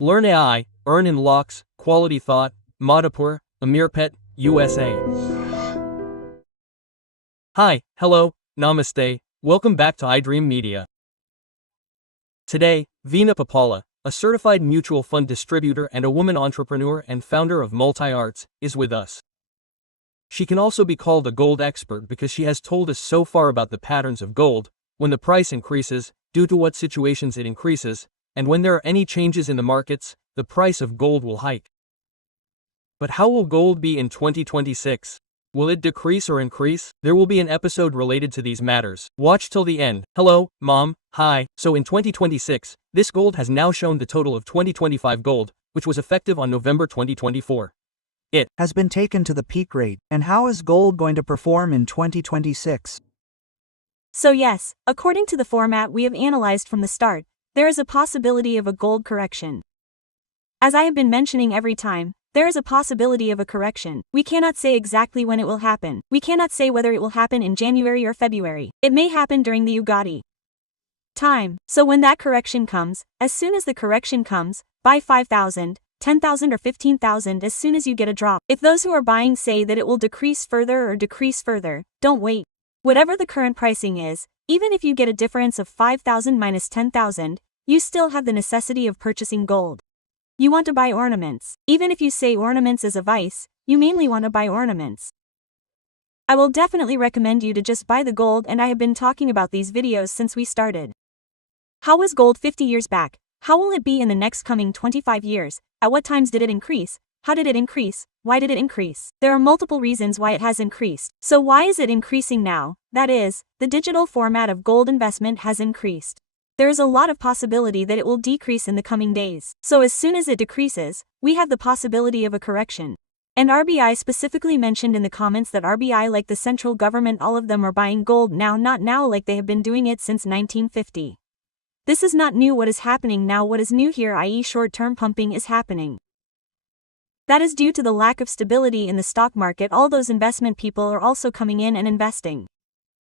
Learn AI, earn in locks, quality thought, Madhapur, Amirpet, USA. Hi, hello, namaste, welcome back to iDream Media. Today, Veena Papala, a certified mutual fund distributor and a woman entrepreneur and founder of Multi-Arts, is with us. She can also be called a gold expert because she has told us so far about the patterns of gold, when the price increases, due to what situations it increases, and when there are any changes in the markets, the price of gold will hike. But how will gold be in 2026? Will it decrease or increase? There will be an episode related to these matters. Watch till the end. Hello, Mom, hi. So in 2026, this gold has now shown the total of 2025 gold, which was effective on November 2024. It has been taken to the peak rate, and how is gold going to perform in 2026? So yes, according to the format we have analyzed from the start, there is a possibility of a gold correction. As I have been mentioning every time, there is a possibility of a correction. We cannot say exactly when it will happen. We cannot say whether it will happen in January or February. It may happen during the Ugadi time. So when that correction comes, as soon as the correction comes, buy 5,000, 10,000 or 15,000 as soon as you get a drop. If those who are buying say that it will decrease further or decrease further, don't wait. Whatever the current pricing is, even if you get a difference of 5,000 minus 10,000, you still have the necessity of purchasing gold. You want to buy ornaments. Even if you say ornaments is a vice, you mainly want to buy ornaments. I will definitely recommend you to just buy the gold, and I have been talking about these videos since we started. How was gold 50 years back? How will it be in the next coming 25 years? At what times did it increase? How did it increase? Why did it increase? There are multiple reasons why it has increased. So why is it increasing now? That is, the digital format of gold investment has increased. There is a lot of possibility that it will decrease in the coming days. So as soon as it decreases, we have the possibility of a correction. And RBI specifically mentioned in the comments that RBI, like the central government, all of them are buying gold now, not now like they have been doing it since 1950. This is not new. What is happening now, what is new here, i.e. short-term pumping is happening. That is due to the lack of stability in the stock market. All those investment people are also coming in and investing.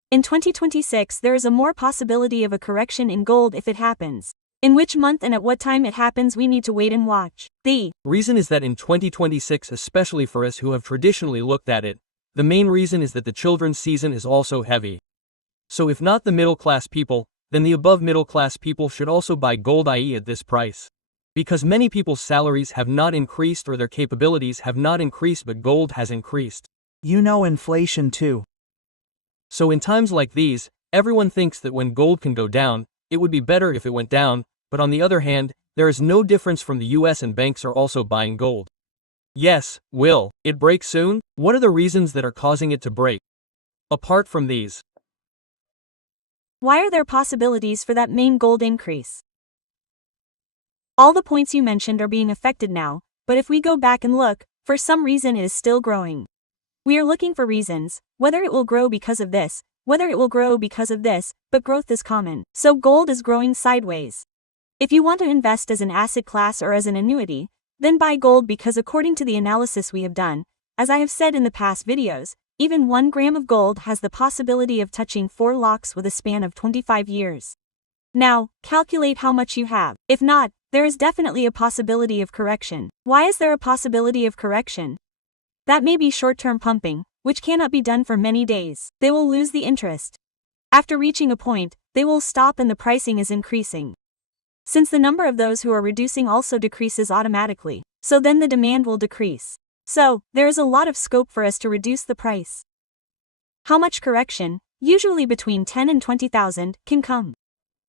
In 2026 there is a more possibility of a correction in gold if it happens. In which month and at what time it happens we need to wait and watch. The reason is that in 2026, especially for us who have traditionally looked at it, the main reason is that the children's season is also heavy. So if not the middle-class people, then the above middle-class people should also buy gold, i.e. at this price. Because many people's salaries have not increased or their capabilities have not increased, but gold has increased. You know, inflation too. So in times like these, everyone thinks that when gold can go down, it would be better if it went down, but on the other hand, there is no difference from the US, and banks are also buying gold. Yes, will it break soon? What are the reasons that are causing it to break? Apart from these, why are there possibilities for that main gold increase? All the points you mentioned are being affected now, but if we go back and look, for some reason it is still growing. We are looking for reasons, whether it will grow because of this, whether it will grow because of this, but growth is common. So gold is growing sideways. If you want to invest as an asset class or as an annuity, then buy gold, because according to the analysis we have done, as I have said in the past videos, even 1 gram of gold has the possibility of touching 4 lakhs with a span of 25 years. Now, calculate how much you have. If not, there is definitely a possibility of correction. Why is there a possibility of correction? That may be short-term pumping, which cannot be done for many days. They will lose the interest. After reaching a point, they will stop and the pricing is increasing. Since the number of those who are reducing also decreases automatically, so then the demand will decrease. So, there is a lot of scope for us to reduce the price. How much correction, usually between 10 and 20,000, can come?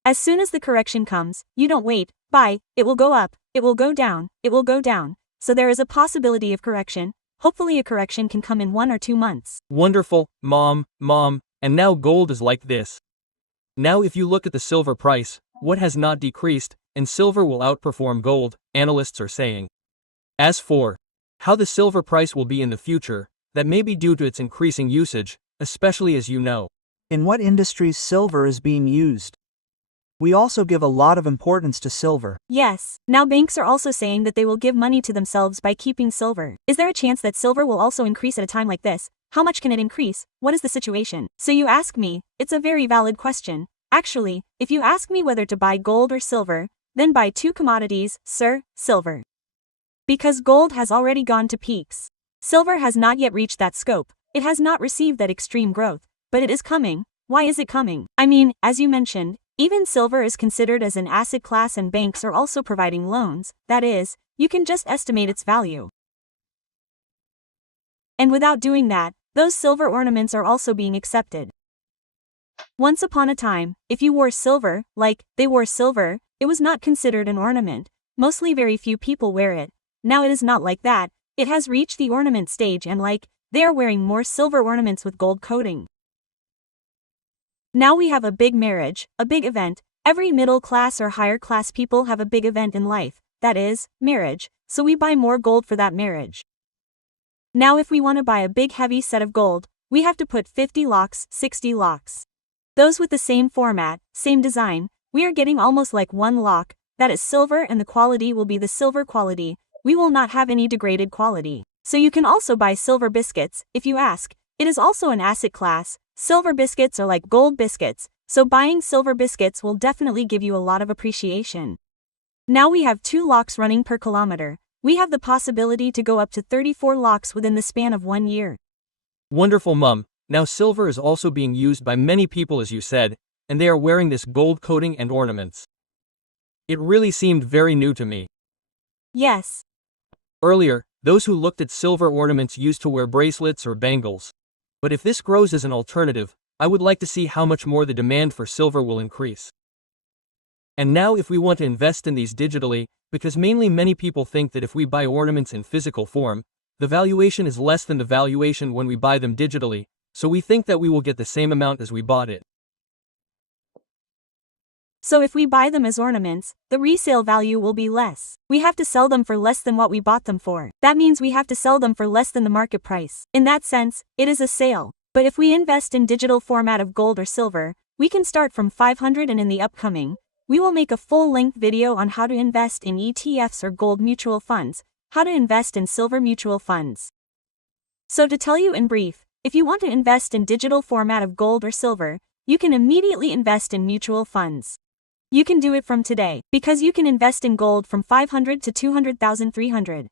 As soon as the correction comes, you don't wait, buy, it will go up, it will go down, it will go down. So there is a possibility of correction. Hopefully a correction can come in 1 or 2 months. Wonderful, Mom, and now gold is like this. Now if you look at the silver price, what has not decreased, and silver will outperform gold, analysts are saying. As for how the silver price will be in the future, that may be due to its increasing usage, especially as you know. In what industries silver is being used? We also give a lot of importance to silver. Yes, now banks are also saying that they will give money to themselves by keeping silver. Is there a chance that silver will also increase at a time like this? How much can it increase? What is the situation? So you ask me, it's a very valid question. Actually, if you ask me whether to buy gold or silver, then buy two commodities, sir, silver. Because gold has already gone to peaks. Silver has not yet reached that scope, it has not received that extreme growth, but it is coming. Why is it coming? I mean, as you mentioned, even silver is considered as an asset class and banks are also providing loans, that is, you can just estimate its value. And without doing that, those silver ornaments are also being accepted. Once upon a time, if you wore silver, like, they wore silver, it was not considered an ornament, mostly very few people wear it. Now it is not like that, it has reached the ornament stage and like, they are wearing more silver ornaments with gold coating. Now we have a big marriage, a big event, every middle class or higher class people have a big event in life, that is, marriage, so we buy more gold for that marriage. Now if we want to buy a big heavy set of gold, we have to put 50 locks, 60 locks. Those with the same format, same design, we are getting almost like one lock, that is silver and the quality will be the silver quality, we will not have any degraded quality. So you can also buy silver biscuits, if you ask, it is also an asset class, silver biscuits are like gold biscuits, so buying silver biscuits will definitely give you a lot of appreciation. Now we have 2 locks running per kilometer, we have the possibility to go up to 34 locks within the span of 1 year. Wonderful, Mum. Now silver is also being used by many people as you said, and they are wearing this gold coating and ornaments. It really seemed very new to me. Yes. Earlier, those who looked at silver ornaments used to wear bracelets or bangles. But if this grows as an alternative, I would like to see how much more the demand for silver will increase. And now if we want to invest in these digitally, because mainly many people think that if we buy ornaments in physical form, the valuation is less than the valuation when we buy them digitally, so we think that we will get the same amount as we bought it. So if we buy them as ornaments, the resale value will be less. We have to sell them for less than what we bought them for. That means we have to sell them for less than the market price. In that sense, it is a sale. But if we invest in digital format of gold or silver, we can start from 500 and in the upcoming, we will make a full-length video on how to invest in ETFs or gold mutual funds, how to invest in silver mutual funds. So to tell you in brief, if you want to invest in digital format of gold or silver, you can immediately invest in mutual funds. You can do it from today, because you can invest in gold from 500 to 200,300.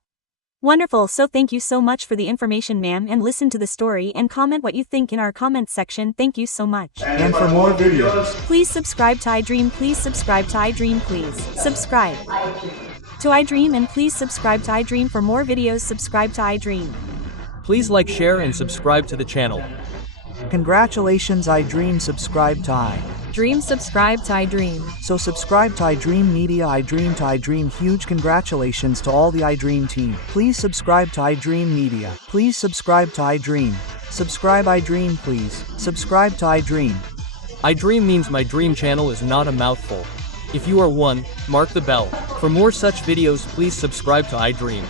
Wonderful, so thank you so much for the information, ma'am, and listen to the story and comment what you think in our comments section. Thank you so much. And for more videos, please subscribe to iDream, please subscribe to iDream, please. Subscribe to iDream and please subscribe to iDream for more videos. Subscribe to iDream. Please like, share and subscribe to the channel. Congratulations iDream, subscribe to Dream, subscribe to iDream. So subscribe to iDream Media, iDream to iDream. Huge congratulations to all the iDream team. Please subscribe to iDream Media. Please subscribe to iDream. Subscribe iDream, please. Subscribe to iDream. iDream means my dream channel is not a mouthful. If you are one, mark the bell. For more such videos, please subscribe to iDream.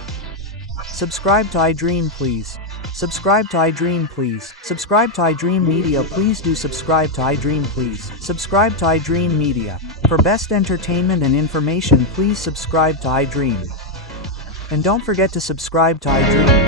Subscribe to iDream, please. Subscribe to iDream, please. Subscribe to iDream Media. Please do subscribe to iDream, please. Subscribe to iDream Media. For best entertainment and information, please subscribe to iDream. And don't forget to subscribe to iDream.